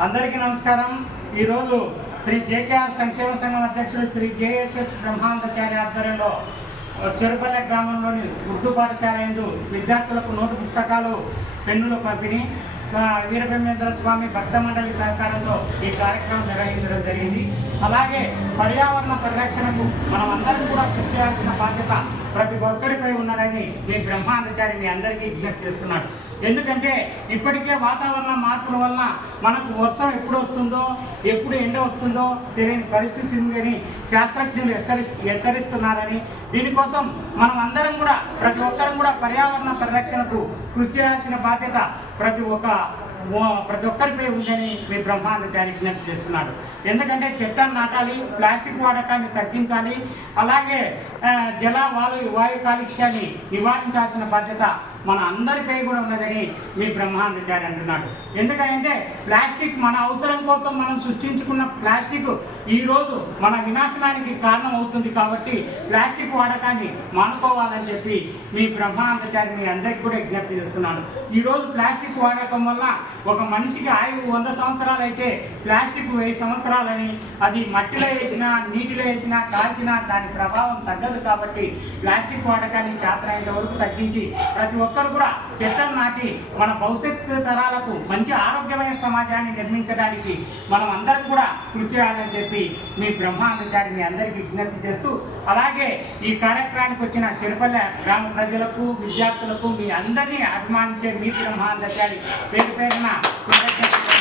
అందరికీ నమస్కారం. ఈరోజు శ్రీ జేకేఆర్ సంక్షేమ సంఘం అధ్యక్షుడు శ్రీ జేఎస్ఎస్ బ్రహ్మానందాచార్య ఆధ్వర్యంలో చెరుపల్లె గ్రామంలోని ఉర్దూ పాఠశాల ఎందు విద్యార్థులకు నోటు పుస్తకాలు పెన్నులు పంపిణీ స్వా- వీరబ్రహ్మేంద్ర స్వామి భక్త మండలి సహకారంతో ఈ కార్యక్రమం నిర్వహించడం జరిగింది. అలాగే పర్యావరణ పరిరక్షణకు మనం అందరం కూడా కృషి చేయాల్సిన బాధ్యత ప్రతి ఒక్కరిపై ఉన్నదని మీ బ్రహ్మాండచారి మీ అందరికీ విజ్ఞప్తి చేస్తున్నాడు ఎందుకంటే ఇప్పటికే వాతావరణ మార్పుల వలన మనకు వర్షం ఎప్పుడు వస్తుందో ఎప్పుడు ఎండ వస్తుందో తెలియని పరిస్థితి ఉందని శాస్త్రజ్ఞులు హెచ్చరి హెచ్చరిస్తున్నారని దీనికోసం మనం అందరం కూడా ప్రతి ఒక్కరం కూడా పర్యావరణ పరిరక్షణకు కృషి చేయాల్సిన బాధ్యత ప్రతి ఒక్క ప్రతి ఒక్కరిపై ఉందని మీ బ్రహ్మాండ విజ్ఞప్తి చేస్తున్నాడు. ఎందుకంటే చెట్లను నాటాలి ప్లాస్టిక్ వాడకాన్ని తగ్గించాలి అలాగే జల వాయు వాయు కాలుష్యాన్ని నివారించాల్సిన బాధ్యత మన అందరిపై కూడా ఉన్నదని మీ బ్రహ్మాండచారి అంటున్నాడు. ఎందుకంటే ప్లాస్టిక్ మన అవసరం కోసం మనం సృష్టించుకున్న ప్లాస్టిక్ ఈరోజు మన వినాశనానికి కారణం అవుతుంది కాబట్టి ప్లాస్టిక్ వాడకాన్ని మానుకోవాలని చెప్పి మీ బ్రహ్మాండచారి మీ అందరికీ కూడా విజ్ఞప్తి చేస్తున్నాను ఈరోజు ప్లాస్టిక్ వాడకం వల్ల ఒక మనిషికి ఆయువు వంద సంవత్సరాలు అయితే ప్లాస్టిక్ వెయ్యి సంవత్సరాలని అది మట్టిలో వేసినా నీటిలో వేసినా కాల్చినా దాని ప్రభావం తగ్గదు కాబట్టి ప్లాస్టిక్ వాడకాన్ని చేతనైన వరకు తగ్గించి ప్రతి ఒక్క ఒక్కరు కూడా చెట్లను నాటి మన భవిష్యత్తు తరాలకు మంచి ఆరోగ్యమైన సమాజాన్ని నిర్మించడానికి మనం అందరం కూడా కృషి చేయాలని చెప్పి మీ బ్రహ్మాందచారిని మీ అందరికీ విజ్ఞప్తి చేస్తూ అలాగే ఈ కార్యక్రమానికి వచ్చిన చెరుపల్లె గ్రామ ప్రజలకు విద్యార్థులకు మీ అందరినీ అభిమానించే మీ బ్రహ్మాందచారి పేరు పేరున కృతజ్ఞతలు.